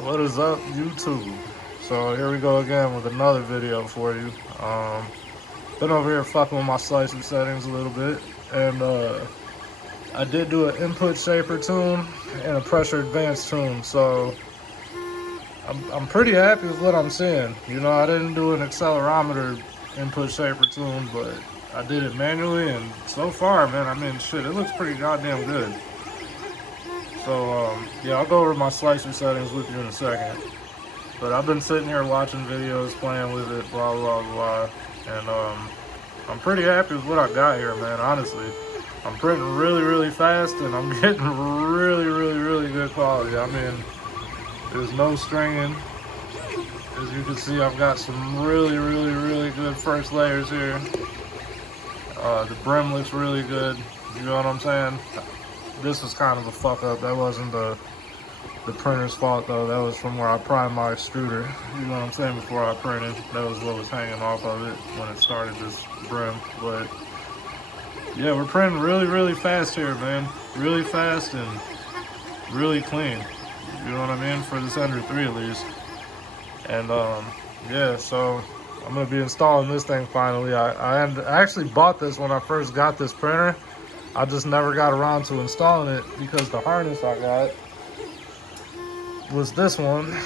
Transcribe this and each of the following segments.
What is up, YouTube? So here we go again with another video for you. Been over here fucking with my slicer settings a little bit, and I did do an input shaper tune and a pressure advance tune. So I'm pretty happy with what I'm seeing. You know, I didn't do an accelerometer input shaper tune, but I did it manually, and so far, man, I mean, shit, it looks pretty goddamn good. So yeah, I'll go over my slicer settings with you in a second. But I've been sitting here watching videos, playing with it, blah, blah, blah. And I'm pretty happy with what I got here, man, honestly. I'm printing really, really fast, and I'm getting really, really, really good quality. I mean, there's no stringing. As you can see, I've got some really, really, really good first layers here. The brim looks really good. You know what I'm saying? This was kind of a fuck up. That wasn't the printer's fault, though. That was from where I primed my extruder. You know what I'm saying? Before I printed, that was what was hanging off of it when it started this brim. But yeah, we're printing really, really fast here, man. Really fast and really clean. You know what I mean? For this Ender 3 at least. And yeah, so I'm gonna be installing this thing finally. I actually bought this when I first got this printer. I just never got around to installing it because the harness I got was this one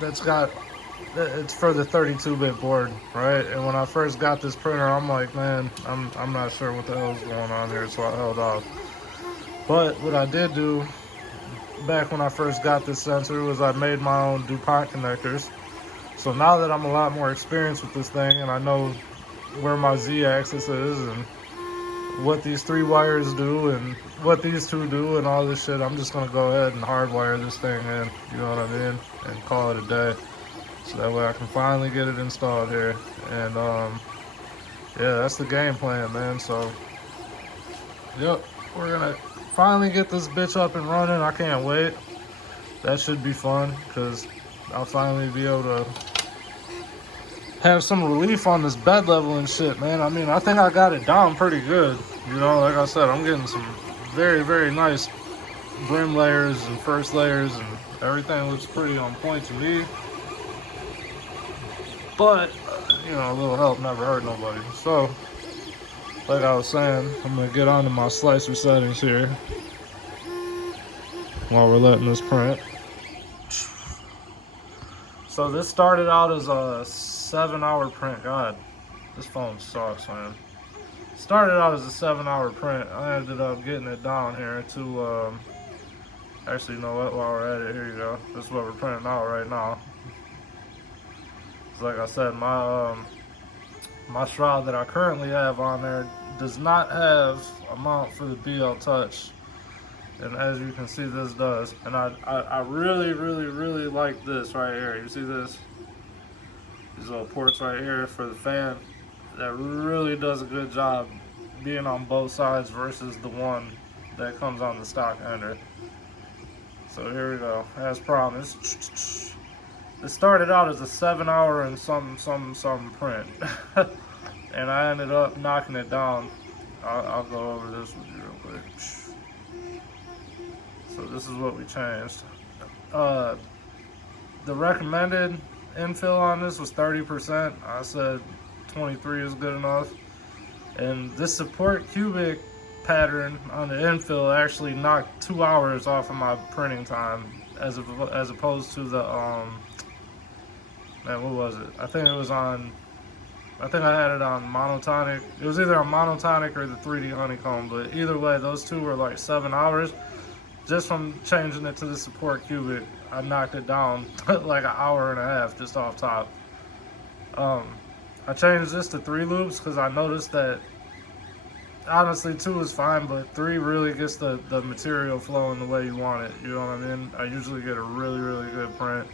that's got, it's for the 32-bit board, right? And when I first got this printer, I'm like, man, I'm not sure what the hell's going on here, so I held off. But what I did do back when I first got this sensor was I made my own DuPont connectors. So now that I'm a lot more experienced with this thing and I know where my Z-axis is and what these 3 wires do and what these 2 do and all this shit, I'm just gonna go ahead and hardwire this thing in, you know what I mean, and call it a day. So that way I can finally get it installed here. And yeah, that's the game plan, man. So yep, we're gonna finally get this bitch up and running. I can't wait. That should be fun because I'll finally be able to have some relief on this bed level and shit, man. I mean, I think I got it down pretty good. You know, like I said, I'm getting some very, very nice brim layers and first layers, and everything looks pretty on point to me. But, you know, a little help never hurt nobody. So, like I was saying, I'm gonna get onto my slicer settings here while we're letting this print. So this started out as a 7-hour print. God, this phone sucks, man. Started out as a 7-hour print. I ended up getting it down here to, actually, you know what, while we're at it, here you go. This is what we're printing out right now. It's like I said, my shroud that I currently have on there does not have a mount for the BL Touch. And as you can see, this does. And I really, really, really like this right here. You see this? These little ports right here for the fan. That really does a good job being on both sides versus the one that comes on the stock Ender. So here we go, as promised. It started out as a 7-hour and some print. And I ended up knocking it down. I'll go over this with you real quick. So this is what we changed. The recommended infill on this was 30%. I said 23 is good enough. And this support cubic pattern on the infill actually knocked 2 hours off of my printing time, as opposed to the man, what was it? I think I had it on monotonic. It was either on monotonic or the 3D honeycomb, but either way, those two were like 7 hours. Just from changing it to the support cubic, I knocked it down like an hour and a half just off top. I changed this to 3 loops because I noticed that honestly 2 is fine, but 3 really gets the material flowing the way you want it. You know what I mean? I usually get a really, really good print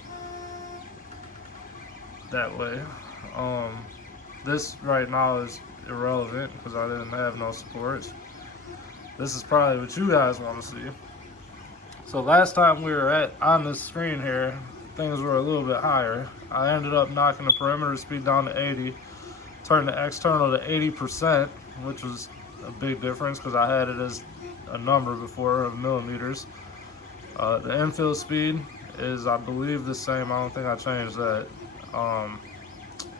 that way. This right now is irrelevant because I didn't have no supports. This is probably what you guys want to see. So last time we were on this screen here, things were a little bit higher. I ended up knocking the perimeter speed down to 80, turned the external to 80%, which was a big difference because I had it as a number before of millimeters. The infill speed is, I believe, the same. I don't think I changed that.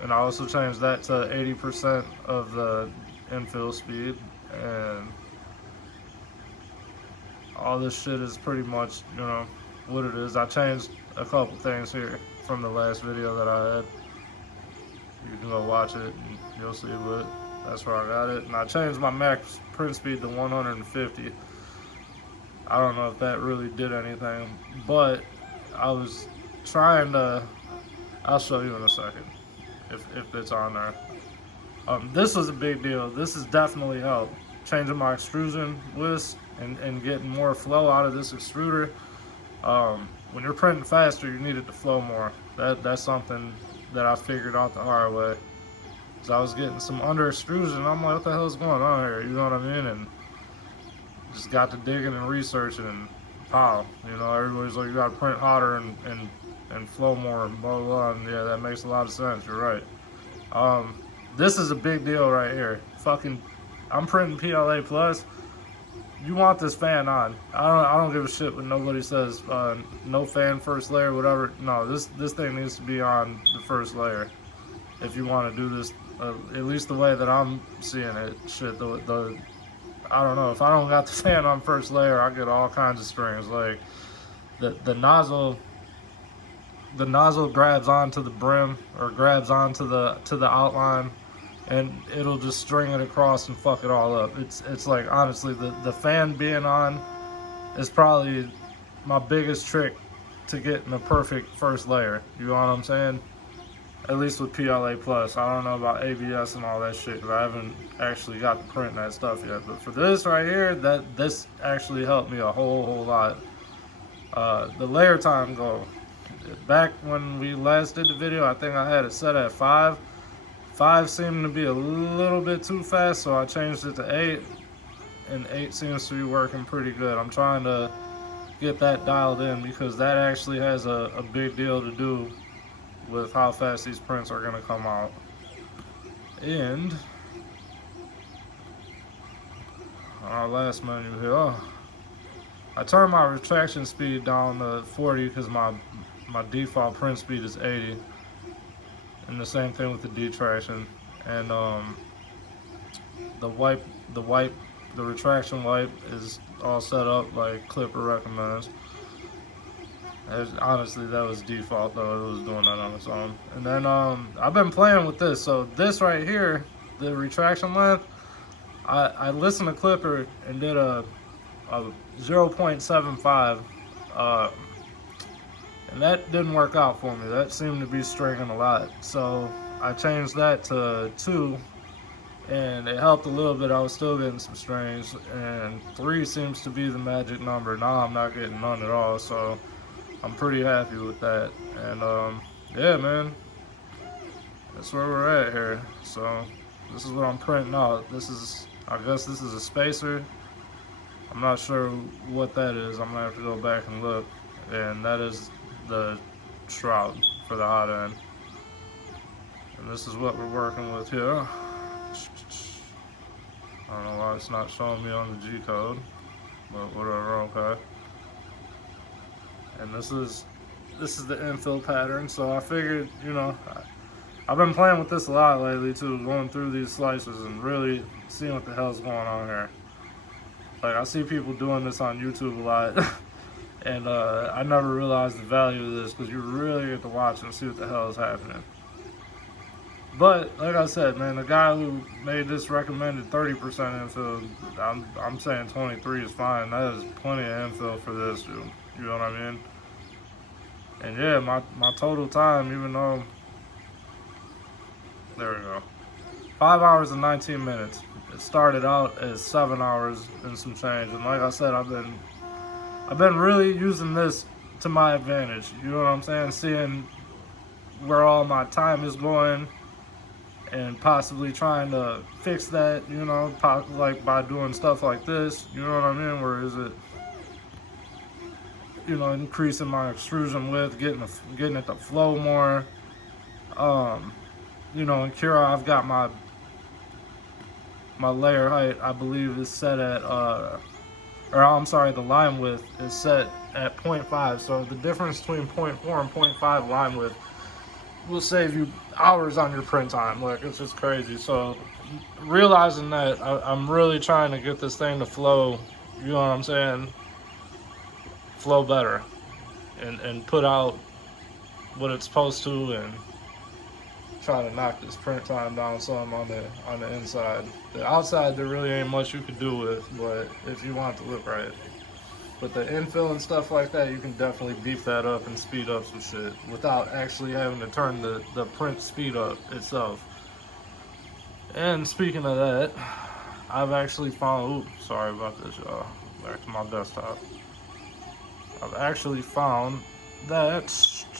And I also changed that to 80% of the infill speed, and all this shit is pretty much, you know, what it is. I changed a couple things here from the last video that I had. You can go watch it and you'll see, but that's where I got it. And I changed my max print speed to 150. I don't know if that really did anything, but I was trying to, I'll show you in a second if it's on there. This is a big deal. This has definitely helped. Changing my extrusion width and getting more flow out of this extruder. When you're printing faster, you need it to flow more. That's something that I figured out the hard way. So I was getting some under extrusion. I'm like, what the hell's going on here? You know what I mean? And just got to digging and researching, and pow, you know, everybody's like, you gotta print hotter and flow more and blah, blah, blah. And yeah, that makes a lot of sense. You're right. This is a big deal right here. Fucking, I'm printing PLA Plus. You want this fan on. I don't give a shit what nobody says. No fan, first layer, whatever. No, this thing needs to be on the first layer if you want to do this, at least the way that I'm seeing it. Shit, I don't know, if I don't got the fan on first layer, I get all kinds of strings. Like the nozzle grabs onto the brim or grabs onto the outline, and it'll just string it across and fuck it all up. It's like, honestly, the fan being on is probably my biggest trick to getting the perfect first layer. You know what I'm saying? At least with PLA Plus. I don't know about ABS and all that shit, because I haven't actually got to print that stuff yet. But for this right here, this actually helped me a whole lot. The layer time goal. Back when we last did the video, I think I had it set at 5. 5 seemed to be a little bit too fast, so I changed it to 8. And 8 seems to be working pretty good. I'm trying to get that dialed in, because that actually has a big deal to do with how fast these prints are going to come out. And our last menu here, I turned my retraction speed down to 40 because my default print speed is 80, and the same thing with the detraction. And the retraction wipe is all set up like Clipper recommends. Honestly, that was default though. It was doing that on its own. And then I've been playing with this. So this right here, the retraction length, I listened to Clipper and did a 0.75, and that didn't work out for me. That seemed to be stringing a lot. So I changed that to 2, and it helped a little bit. I was still getting some strings, and 3 seems to be the magic number. Now I'm not getting none at all. So I'm pretty happy with that. And yeah, man, that's where we're at here. So this is what I'm printing out. I guess this is a spacer. I'm not sure what that is. I'm gonna have to go back and look. And that is the shroud for the hot end. And this is what we're working with here. I don't know why it's not showing me on the G code, but whatever, okay. And this is the infill pattern. So I figured, you know, I've been playing with this a lot lately too, going through these slices and really seeing what the hell's going on here. Like, I see people doing this on YouTube a lot, and I never realized the value of this, because you really get to watch and see what the hell is happening. But like I said, man, the guy who made this recommended 30% infill. I'm saying 23 is fine. That is plenty of infill for this, dude. You know what I mean? And yeah, my total time, even though, there we go, 5 hours and 19 minutes. It started out as 7 hours and some change. And like I said, I've been really using this to my advantage. You know what I'm saying? Seeing where all my time is going, and possibly trying to fix that, you know, like by doing stuff like this. You know what I mean? Where is it? You know, increasing my extrusion width, getting it to flow more. You know, in Cura, I've got my layer height, I believe, is set at, or I'm sorry, the line width is set at 0.5. So the difference between 0.4 and 0.5 line width will save you hours on your print time. Like, it's just crazy. So realizing that, I'm really trying to get this thing to flow, you know what I'm saying, flow better, and put out what it's supposed to, and try to knock this print time down some on the inside. The outside, there really ain't much you could do with, but if you want it to look right. But the infill and stuff like that, you can definitely beef that up and speed up some shit without actually having to turn the print speed up itself. And speaking of that, I've actually found, oops, sorry about this, y'all. Back to my desktop. I've actually found that this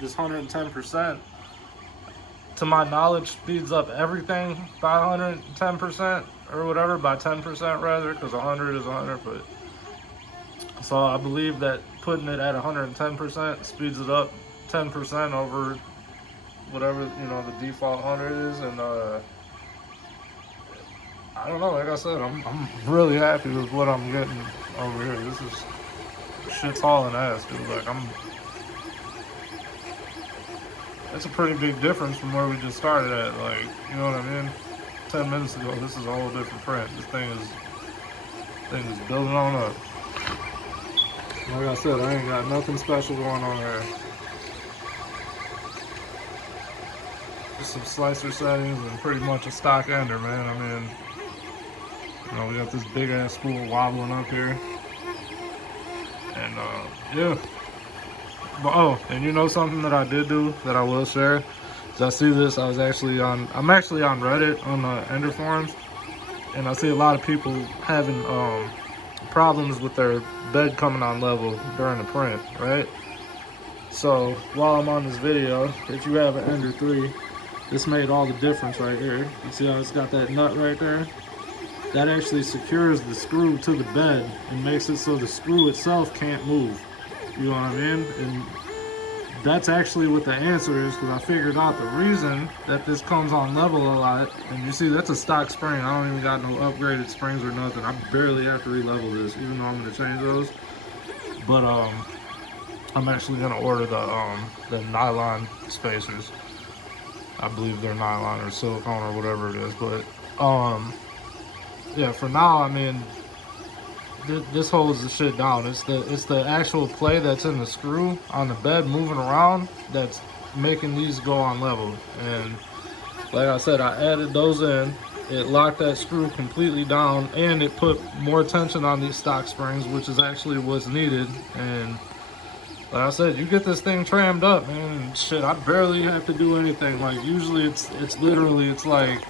110%, to my knowledge, speeds up everything by 110% or whatever, by 10% rather, because 100 is 100. But so I believe that putting it at 110% speeds it up 10% over whatever, you know, the default 100 is. And I don't know, like I said, I'm really happy with what I'm getting over here. This is shit's hauling ass, dude. Like, it's a pretty big difference from where we just started at. Like, you know what I mean? 10 minutes ago, this is a whole different print. This thing is building on up. Like I said, I ain't got nothing special going on here. Just some slicer settings and pretty much a stock ender, man. I mean, you know, we got this big ass spool wobbling up here. And yeah. But, oh, and you know something that I did do that I will share? Is I see this, I'm actually on Reddit on the Ender forums, and I see a lot of people having problems with their bed coming on level during the print, right? So while I'm on this video, if you have an Ender 3, this made all the difference right here. You see how it's got that nut right there? That actually secures the screw to the bed and makes it so the screw itself can't move. You know what I mean? And that's actually what the answer is, because I figured out the reason that this comes on level a lot. And you see, that's a stock spring. I don't even got no upgraded springs or nothing. I barely have to re-level this, even though I'm going to change those. But I'm actually going to order the nylon spacers. I believe they're nylon or silicone or whatever it is. But yeah, for now, I mean, this holds the shit down. It's the actual play that's in the screw on the bed moving around that's making these go on level. And like I said, I added those in. It locked that screw completely down, and it put more tension on these stock springs, which is actually what's needed. And like I said, you get this thing trammed up, man, and shit, I barely have to do anything. Like, usually it's literally, it's like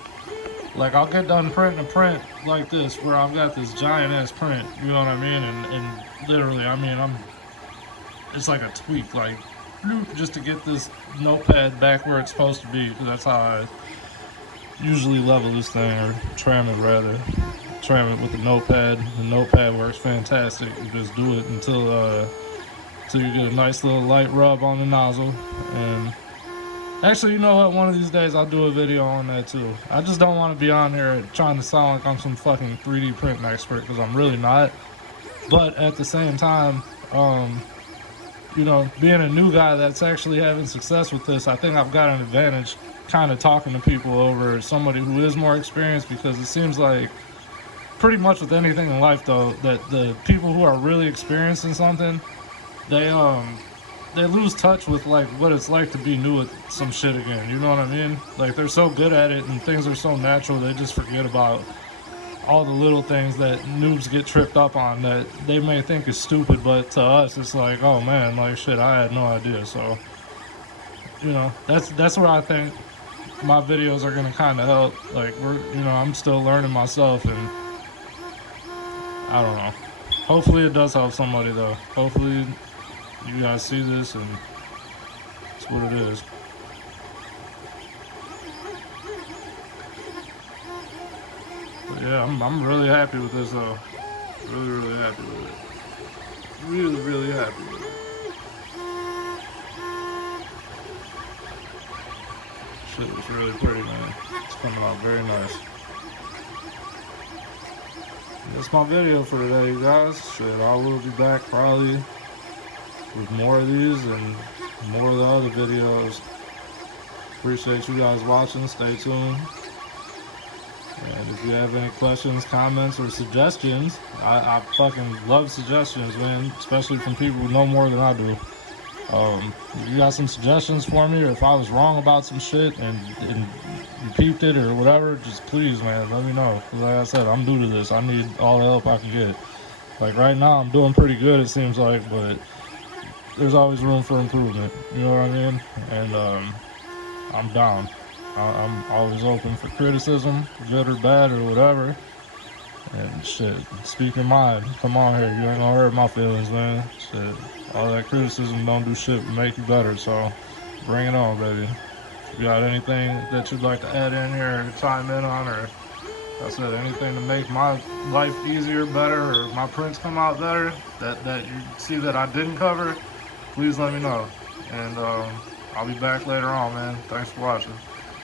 I'll get done printing a print like this, where I've got this giant ass print, you know what I mean? And literally, I mean, it's like a tweak, like, just to get this notepad back where it's supposed to be, because that's how I usually level this thing, or tram it rather. Tram it with the notepad. The notepad works fantastic. You just do it until you get a nice little light rub on the nozzle. And actually, you know what? One of these days I'll do a video on that too. I just don't want to be on here trying to sound like I'm some fucking 3D printing expert, because I'm really not. But at the same time, you know, being a new guy that's actually having success with this, I think I've got an advantage kind of talking to people over somebody who is more experienced, because it seems like pretty much with anything in life though, that the people who are really experienced in something, they lose touch with like what it's like to be new at some shit again, you know what I mean? Like, they're so good at it and things are so natural, they just forget about all the little things that noobs get tripped up on that they may think is stupid, but to us it's like, oh man, like shit, I had no idea. So, you know, that's where I think my videos are gonna kind of help. Like, I'm still learning myself, and I don't know. Hopefully it does help somebody though. Hopefully you guys see this and it's what it is. But yeah, I'm really happy with this though. Really happy with it. Really happy with it. Shit was really pretty, man. It's coming out very nice. that's my video for today, you guys. Shit, I will be back probably with more of these and more of the other videos. Appreciate you guys watching. Stay tuned. And if you have any questions, comments, or suggestions, I fucking love suggestions, man. Especially from people who know more than I do. If you got some suggestions for me, or if I was wrong about some shit and you peeped it or whatever, just please, man, let me know. 'Cause like I said, I'm new to this. I need all the help I can get. Like right now, I'm doing pretty good, it seems like, but there's always room for improvement. You know what I mean? And I'm down. I'm always open for criticism, good or bad or whatever. And shit, speak your mind. Come on here, you ain't gonna hurt my feelings, man. Shit, all that criticism don't do shit but make you better, so bring it on, baby. If you got anything that you'd like to add in here or chime in on, or like I said, anything to make my life easier, better, or my prints come out better, that you see that I didn't cover, please let me know. And I'll be back later on, man. Thanks for watching.